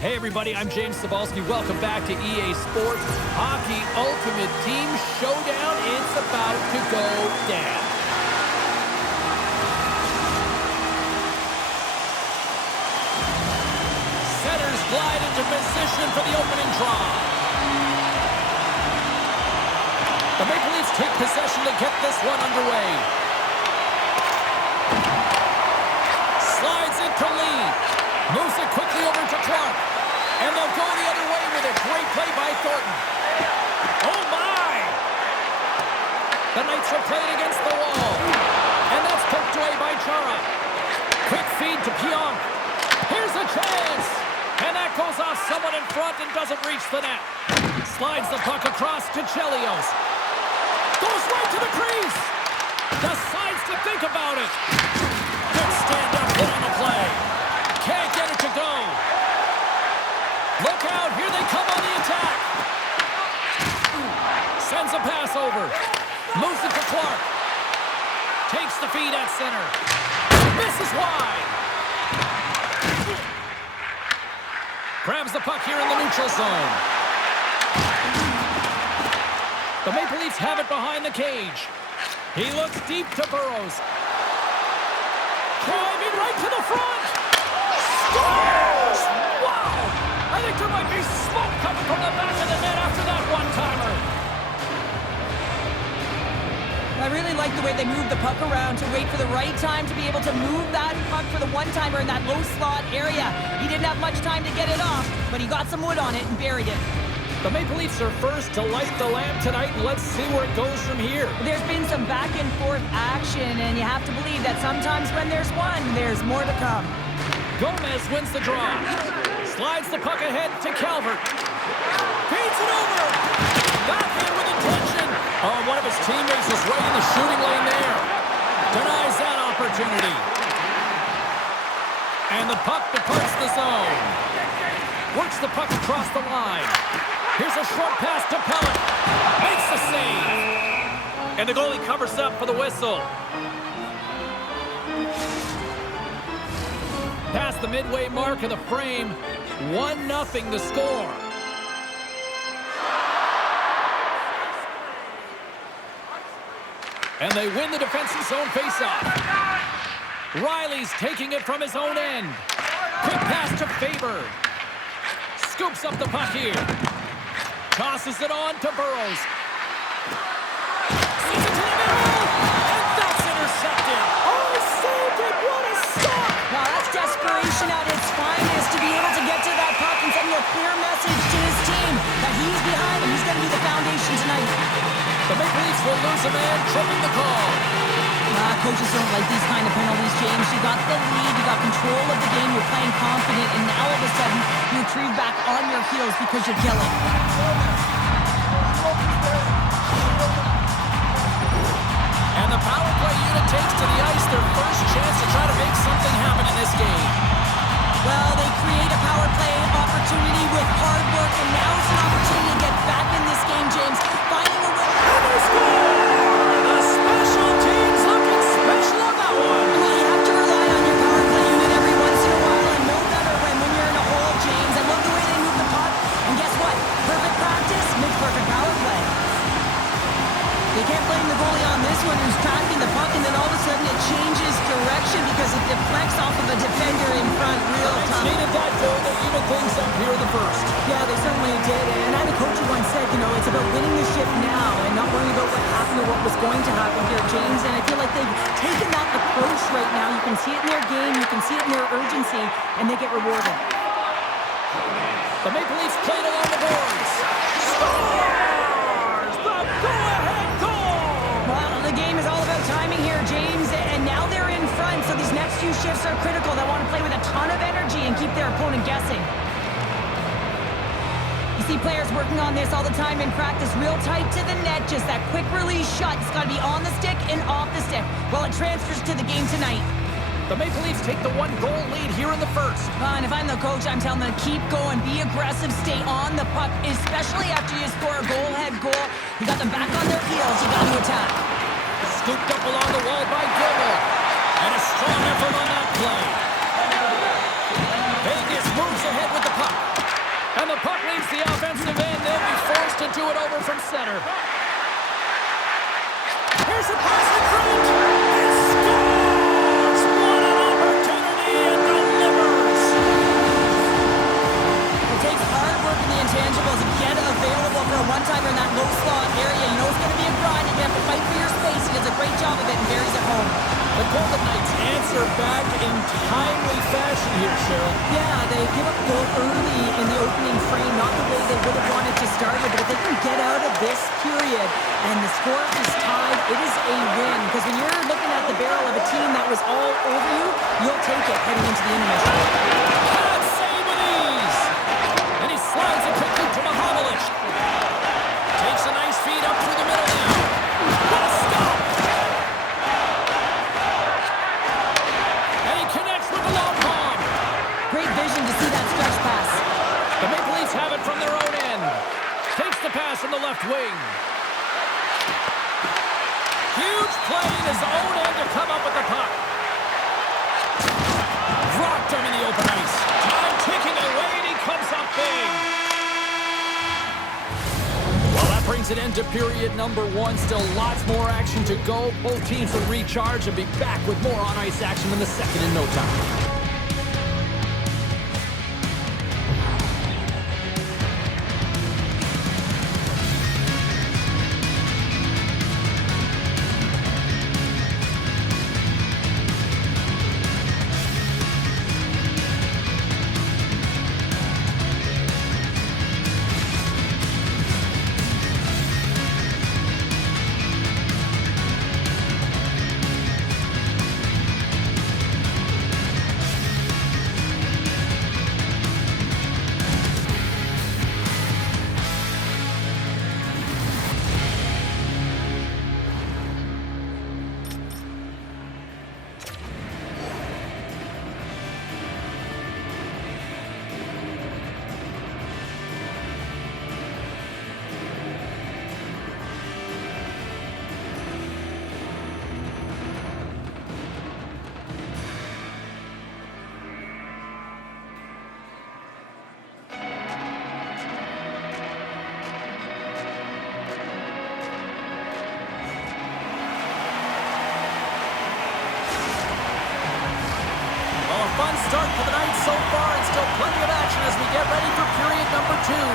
Hey everybody, I'm James Cebulski. Welcome back to EA Sports Hockey Ultimate Team Showdown. It's about to go down. Centers glide into position for the opening draw. The Maple Leafs take possession to get this one underway. Slides into lead. Moves it quickly over to Clark. And they'll go the other way with a great play by Thornton. Oh, my! The Knights are playing against the wall. And that's poked away by Chara. Quick feed to Pionk. Here's a chance. And that goes off someone in front and doesn't reach the net. Slides the puck across to Chelios. Goes right to the crease. Decides to think about it. Good stand-up hit on the play. Can't get it to go. Look out, here they come on the attack. Sends a pass over. Moves it to Clark. Takes the feed at center. Misses wide. Grabs the puck here in the neutral zone. The Maple Leafs have it behind the cage. He looks deep to Burrows. Driving right to the front. Scores! Wow! I think there might be smoke coming from the back of the net after that one-timer. I really like the way they moved the puck around to wait for the right time to be able to move that puck for the one-timer in that low slot area. He didn't have much time to get it off, but he got some wood on it and buried it. The Maple Leafs are first to light the lamp tonight, and let's see where it goes from here. There's been some back-and-forth action, and you have to believe that sometimes when there's one, there's more to come. Gomez wins the draw. Slides the puck ahead to Calvert. Feeds it over. Backhand with intention. Oh, one of his teammates was right in the shooting lane there. Denies that opportunity. And the puck departs the zone. Works the puck across the line. Here's a short pass to Pellet. Makes the save. And the goalie covers up for the whistle. Past the midway mark of the frame. 1-0 the score. And they win the defensive zone faceoff. Riley's taking it from his own end. Quick pass to Faber. Scoops up the puck here. Tosses it on to Burrows. Sends it to the middle. And that's intercepted. Oh, saved it. What a stop. Now that's desperation at its finest to be able to get to that puck and send a clear message to his team that he's behind him. He's going to be the foundation tonight. The Maple Leafs will lose a man, tripping the call. Coaches don't like these kind of penalties, James. You got the lead, you got control of the game, you're playing confident, and now all of a sudden, you retrieve back on your heels because you're killing. And the power play unit takes to the ice their first chance to try to make something happen in this game. Well, they create a power play opportunity with hard work, and now it's an opportunity to get back in this game, James. Finding a way. And they score! The special teams looking special on that one. Well, you have to rely on your power play unit every once in a while, and no better when you're in a hole, James. I love the way they move the puck, and guess what? Perfect practice makes perfect power play. You can't blame the goalie on this one who's tracking the puck, and then all of a sudden it changes direction because it deflects off of a defender in front real time. Needed that goal to even things up here in the first. Yeah, they certainly did. And I had a coach who once said, it's about winning the shift now and not worrying about what happened or what was going to happen here, James. And I feel like they've taken that approach right now. You can see it in their game, you can see it in their urgency, and they get rewarded. The Maple Leafs played along the boards. Scores! The go-ahead goal! Well, the game is all about timing here, James. And now they're in front, so these next few shifts are critical. They want to play with a ton of energy and keep their opponent guessing. You see players working on this all the time in practice, real tight to the net, just that quick release shot. It's got to be on the stick and off the stick. Well, it transfers to the game tonight. The Maple Leafs take the 1-goal lead here in the first. And if I'm the coach, I'm telling them to keep going, be aggressive, stay on the puck, especially after you score a goal. You got them back on their heels, you got to attack. Scooped up along the wall by Gilmore. And a strong effort on that play. Vegas moves ahead with the puck. puck leaves the offensive end. They'll be forced to do it over from center. Here's the pass in front. And scores! What an opportunity and delivers. It takes hard work in the intangibles to get available for a one-timer in that low slot area. You know it's going to be a grind. You're going to have to fight for your space. He does a great job of it and buries it home. The Golden Knights answer back in timely fashion here, Cheryl. Yeah, they give up a goal early in the opening frame, not the way they would have wanted to start it, but if they can get out of this period and the score is tied, it is a win. Because when you're looking at the barrel of a team that was all over you, you'll take it heading into the intermission. Can't save with ease. And he slides it quickly to Mahovlich. Takes a nice feed up through the middle now. What a stop! And he connects with the long palm. Great vision to see that stretch pass. The Maple Leafs have it from their own end. Takes the pass from the left wing. Huge play in his own end to come up with the puck. Rocked him in the open ice. Time ticking away and he comes up big. Well, that brings an end to period number one. Still lots more action to go. Both teams will recharge and be back with more on-ice action in the second in no time. Fun start for the Knights so far, and still plenty of action as we get ready for period number two.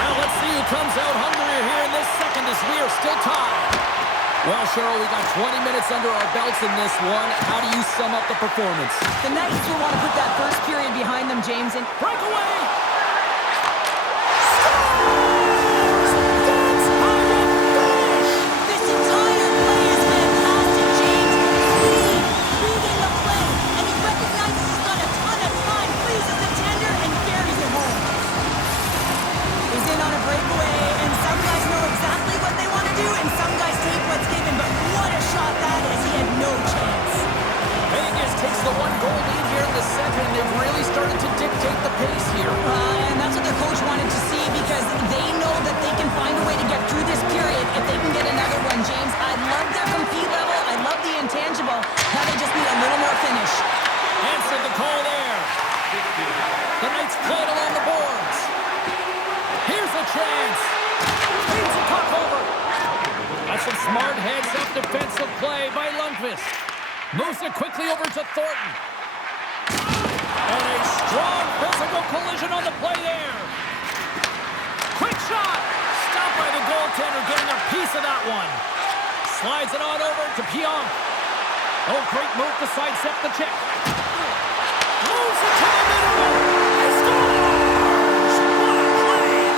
Well, let's see who comes out hungrier here in this second as we are still tied. Well, Cheryl, we got 20 minutes under our belts in this one. How do you sum up the performance? The Knights will want to put that first period behind them, James, and breakaway! The one goal lead here in the second. They've really started to dictate the pace here. And that's what their coach wanted to see because they know that they can find a way to get through this period if they can get another one, James. I love their compete level. I love the intangible. Now they just need a little more finish. Answered the call there. The Knights played along the boards. Here's a chance. Feeds the puck over. That's some smart heads-up defensive play by Lundqvist. Moves it quickly over to Thornton. And a strong physical collision on the play there. Quick shot. Stopped by the goaltender, getting a piece of that one. Slides it on over to Pionk. Oh, great move to sidestep the check. Moves it to the middle. He scores! What a play!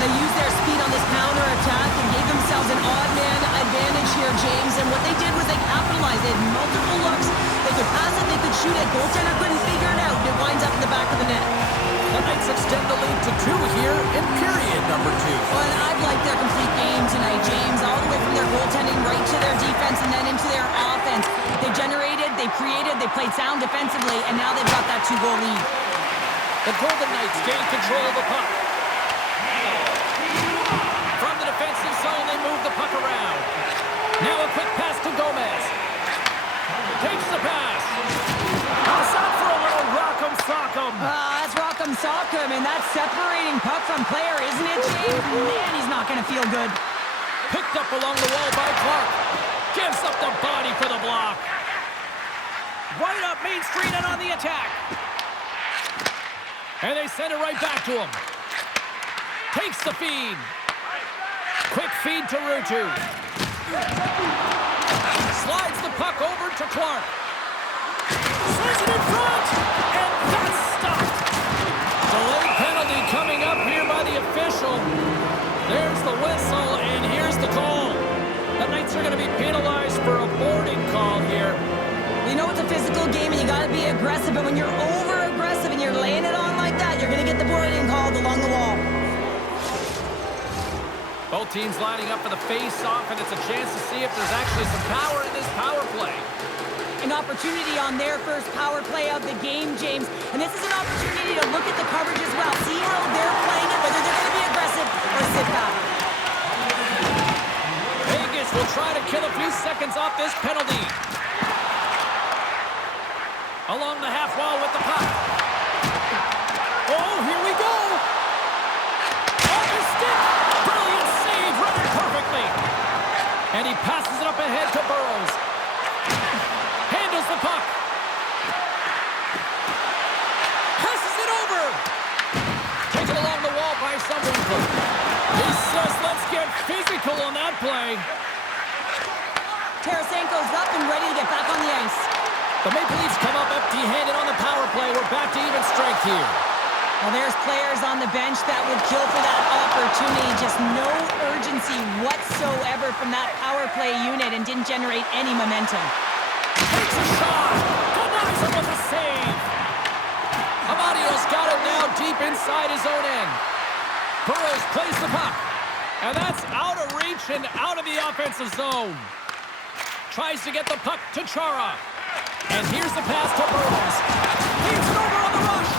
They used their speed on this counter-attack and gave themselves an odd man advantage here, James. And what they did was they capitalized. They had multiple looks. They could pass it, they could shoot it. Goaltender couldn't figure it out. It winds up in the back of the net. The Knights extend the lead to 2 here in period number 2. Well, and I've liked their complete game tonight, James. All the way from their goaltending right to their defense and then into their offense. They generated, they created, they played sound defensively, and now they've got that 2-goal lead. The Golden Knights gain control of the puck. From the defensive zone, move the puck around. Now a quick pass to Gomez. Takes the pass. Pass out for a little rock'em sock'em. That's rock'em sock'em, and that's separating puck from player, isn't it, James? Man, he's not going to feel good. Picked up along the wall by Clark. Gives up the body for the block. Right up Main Street and on the attack. And they send it right back to him. Takes the feed. Quick feed to Rutu. Slides the puck over to Clark. Slides it in front. And that's stopped. Delayed penalty coming up here by the official. There's the whistle, and here's the call. The Knights are going to be penalized for a boarding call here. You know it's a physical game and you got to be aggressive, but when you're over-aggressive and you're laying it on like that, you're going to get the boarding called along the wall. Both teams lining up for the face-off, and it's a chance to see if there's actually some power in this power play. An opportunity on their first power play of the game, James. And this is an opportunity to look at the coverage as well. See how they're playing it, whether they're going to be aggressive or sit back. Vegas will try to kill a few seconds off this penalty. Along the half wall with the puck. Oh, here we go. Off his stick. Brilliant save, read it perfectly. And he passes it up ahead to Burrows. Handles the puck. Passes it over. Taken along the wall by someone. He says, let's get physical on that play. Tarasenko's up and ready to get back on the ice. The Maple Leafs come up empty-handed on the power play. We're back to even strength here. Well, there's players on the bench that would kill for that opportunity. Just no urgency whatsoever from that power play unit and didn't generate any momentum. Takes a shot. Denies him with a save. Amadio's got it now deep inside his own end. Burrows plays the puck. And that's out of reach and out of the offensive zone. Tries to get the puck to Chara. And here's the pass to Burrows. Leads it over on the rush.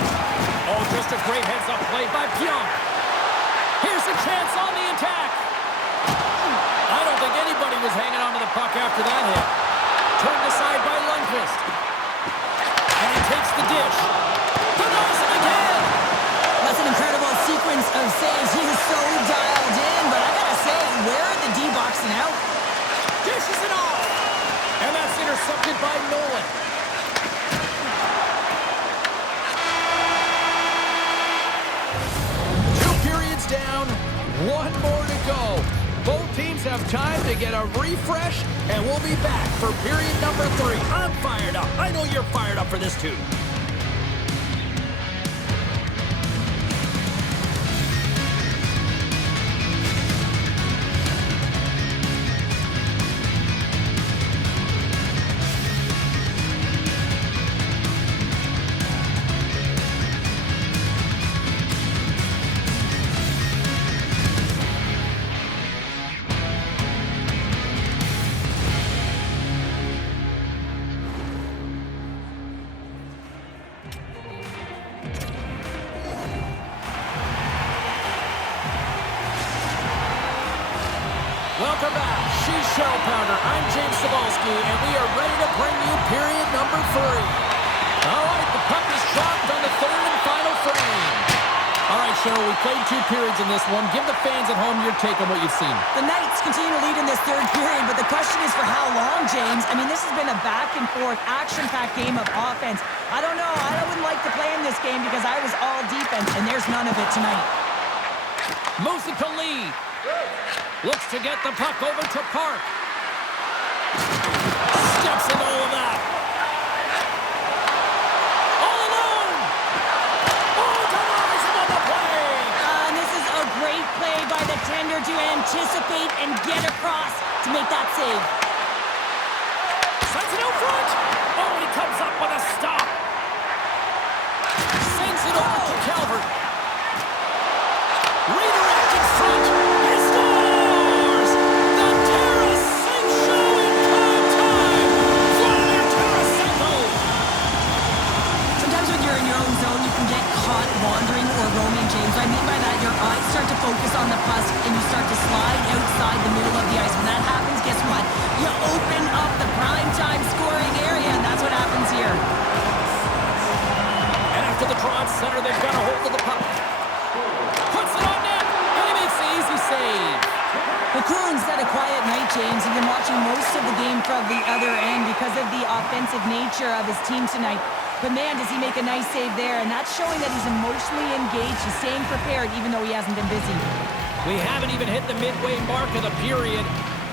Oh, just a great heads-up play by Pionk. Here's a chance on the attack. I don't think anybody was hanging on to the puck after that hit. Turned aside by Lundqvist. And he takes the dish. Denies him again. That's an incredible sequence of saves. He is so dialed in, but I gotta say, where are the D-boxing out? Dishes it off. And that's intercepted by Nolan. Two periods down, one more to go. Both teams have time to get a refresh, and we'll be back for period number 3. I'm fired up. I know you're fired up for this too. Welcome back. She's Shell Pounder. I'm James Cebulski, and we are ready to bring you period number 3. All right, the puck is dropped on the third and final frame. All right, Cheryl, we played 2 periods in this one. Give the fans at home your take on what you've seen. The Knights continue to lead in this third period, but the question is for how long, James? I mean, this has been a back-and-forth, action-packed game of offense. I don't know. I wouldn't like to play in this game because I was all defense, and there's none of it tonight. Moves it to Lee. Looks to get the puck over to Park. Steps in all of that. All alone. Oh, denies him on the play. And this is a great play by the tender to anticipate and get across to make that save. Sends it out front. Oh, he comes up with a stop. Sends it over to Calvert. Redirect in front. He scores! The Tarasenko in prime time! Vladimir Tarasenko! Sometimes when you're in your own zone, you can get caught wandering or roaming, James. I mean by that, your eyes start to focus on the puck and you start to slide outside the middle of competitive nature of his team tonight. But man, does he make a nice save there, and that's showing that he's emotionally engaged. He's staying prepared even though he hasn't been busy. We haven't even hit the midway mark of the period.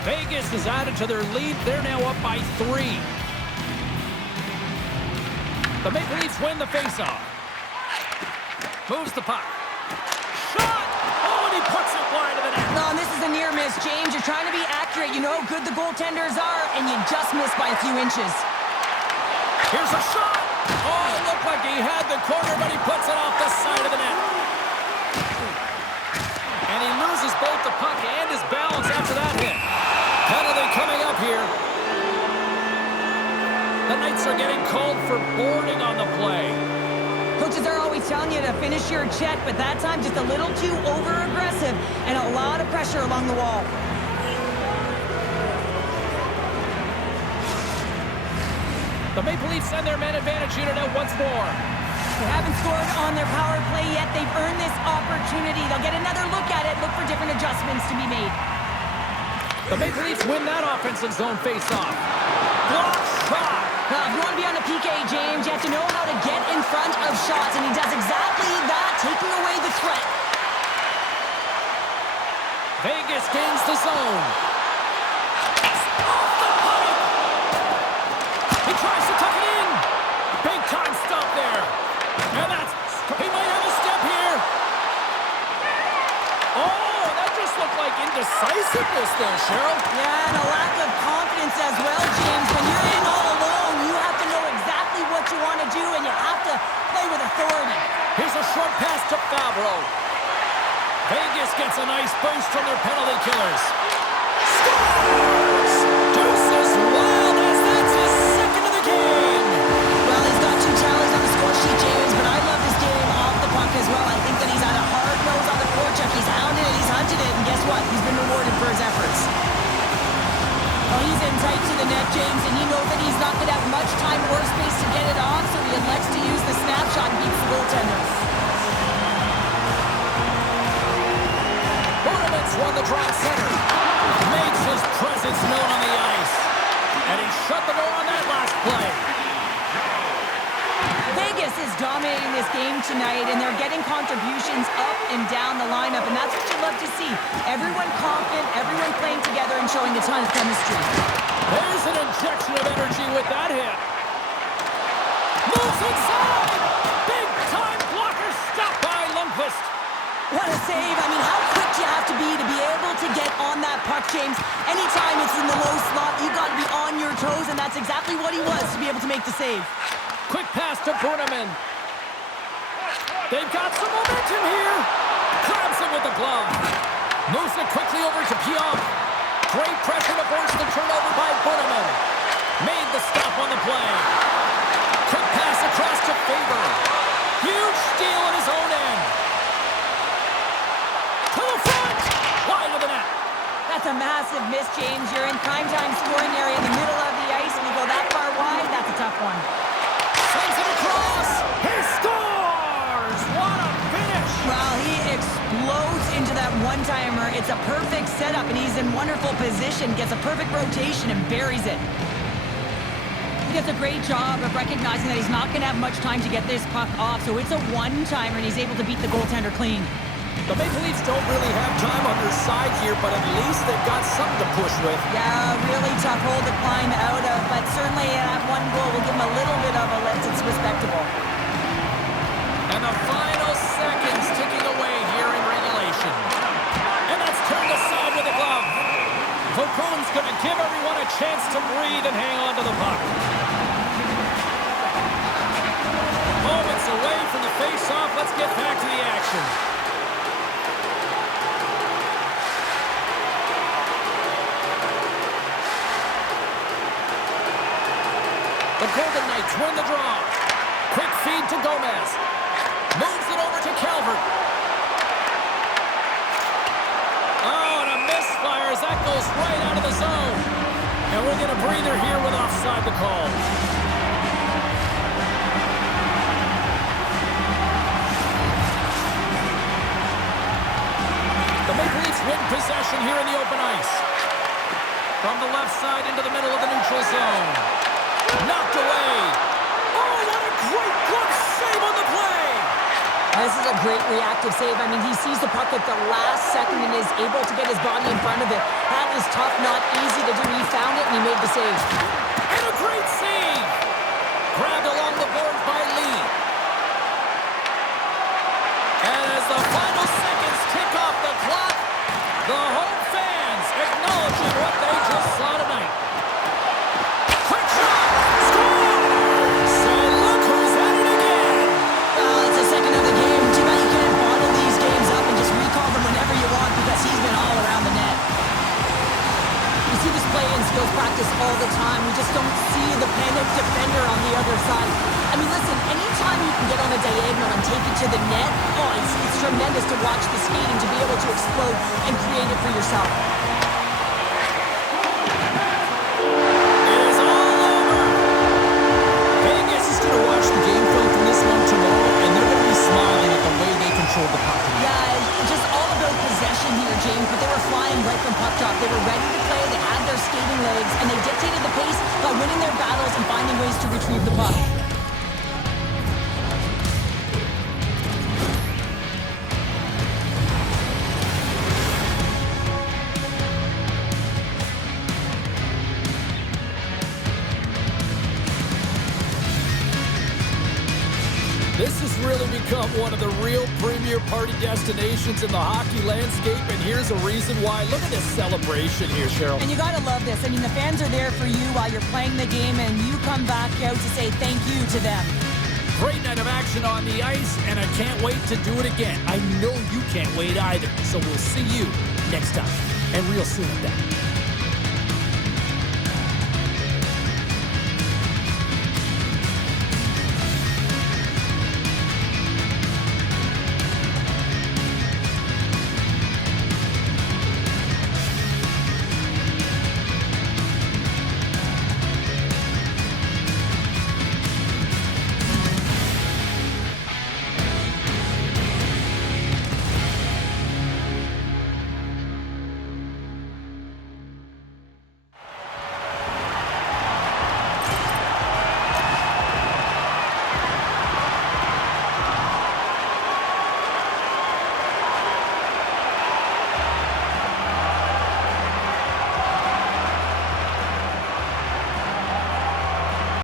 Vegas has added to their lead. They're now up by 3. The Maple Leafs win the faceoff. Moves the puck. Shot! Oh, and he puts it wide of the net. No, and this is a near miss, James. You're trying to be accurate. You know how good the goaltenders are, and you just missed by a few inches. Here's a shot! Oh, it looked like he had the corner, but he puts it off the side of the net. And he loses both the puck and his balance after that hit. Penalty coming up here. The Knights are getting called for boarding on the play. Coaches are always telling you to finish your check, but that time just a little too over-aggressive and a lot of pressure along the wall. The Maple Leafs send their man advantage unit out once more. They haven't scored on their power play yet. They've earned this opportunity. They'll get another look at it, look for different adjustments to be made. The Maple Leafs win that offensive zone face-off. Block shot! Now, if you want to be on a PK, James, you have to know how to get in front of shots, and he does exactly that, taking away the threat. Vegas gains the zone. Off the pipe! He tries to tuck it in. Big time stop there. And that's... He might have a step here. Oh, that just looked like indecisiveness there, Cheryl. Yeah, and a lack of confidence as well, James. When you're in all alone, you have to know exactly what you want to do, and you have to play with authority. Here's a short pass to Fabro. Vegas gets a nice boost from their penalty killers. Scores! Deuces wild as that's his second of the game. Well, he's got 2 tallies on the score sheet, James, but I love this game off the puck as well. I think that he's had a hard nose on the forecheck. He's hounded it, he's hunted it, and guess what? He's been rewarded for his efforts. Well, he's in tight to the net, James, and he knows that he's not going to have much time or space to get it off, so he elects to use the snapshot and beats the goaltender. Won the draw center. Makes his presence known on the ice. And he shut the door on that last play. Vegas is dominating this game tonight, and they're getting contributions up and down the lineup, and that's what you love to see. Everyone confident, everyone playing together and showing a ton of chemistry. There's an injection of energy with that hit. Moves inside. Big time blocker stopped by Lundqvist. What a save. I mean, how quick you have to be able to get on that puck, James. Anytime it's in the low slot, you got to be on your toes, and that's exactly what he was to be able to make the save. Quick pass to Bruneman. They've got some momentum here. Grabs it with the glove. Moves it quickly over to Pionk. Great pressure to force the turnover by Bruneman. Made the stop on the play. Quick pass across to Faber. Huge steal in his own end. To the front! Wide of the net. That's a massive miss, James. You're in primetime scoring area in the middle of the ice, and you go that far wide, that's a tough one. Sends it across. He scores! What a finish! Well, he explodes into that one-timer. It's a perfect setup, and he's in wonderful position. Gets a perfect rotation and buries it. He does a great job of recognizing that he's not going to have much time to get this puck off, so it's a one-timer, and he's able to beat the goaltender clean. The Maple Leafs don't really have time on their side here, but at least they've got something to push with. Yeah, really tough hole to climb out of, but certainly that one goal will give him a little bit of a lift. It's respectable. And the final seconds ticking away here in regulation. And that's turned aside with a glove. Vokoun's going to give everyone a chance to breathe and hang on to the puck. Moments away from the face-off. Let's get back to the action. The Golden Knights win the draw. Quick feed to Gomez. Moves it over to Calvert. Oh, and a misfire as that goes right out of the zone. And we'll get a breather here with offside the call. The Maple Leafs win possession here in the open ice. From the left side into the middle of the neutral zone. Knocked away. reactive save. I mean, he sees the puck at the last second and is able to get his body in front of it. That is tough, not easy to do. He found it, and he made the save. And a great save! Grabbed along the boards by Lee. And as the final seconds tick off the clock, the home fans acknowledging what they just saw tonight. Quick shot! Score! So look who's at it again! It's the second of the game. Too bad you can't bottle these games up and just recall them whenever you want because he's been all around the net. We see this play in skills practice all the time. We just don't see the panic defender on the other side. I mean, listen, anytime you can get on a diagonal and take it to the net, it's tremendous to watch the skating, to be able to explode and create it for yourself. It is all over! Vegas is going to watch the game film from this one tomorrow, and they're going to be smiling at the way they controlled the puck tonight. Yeah, just all about possession here, James, but they were flying right from puck drop. They were ready to play, they had their skating legs, and they dictated the pace by winning their battles and finding ways to retrieve the puck. This has really become one of the real premier party destinations in the hockey landscape, and here's a reason why. Look at this celebration here, Cheryl. And you gotta love this. I mean, the fans are there for you while you're playing the game, and you come back out to say thank you to them. Great night of action on the ice, and I can't wait to do it again. I know you can't wait either, so we'll see you next time, and real soon at that.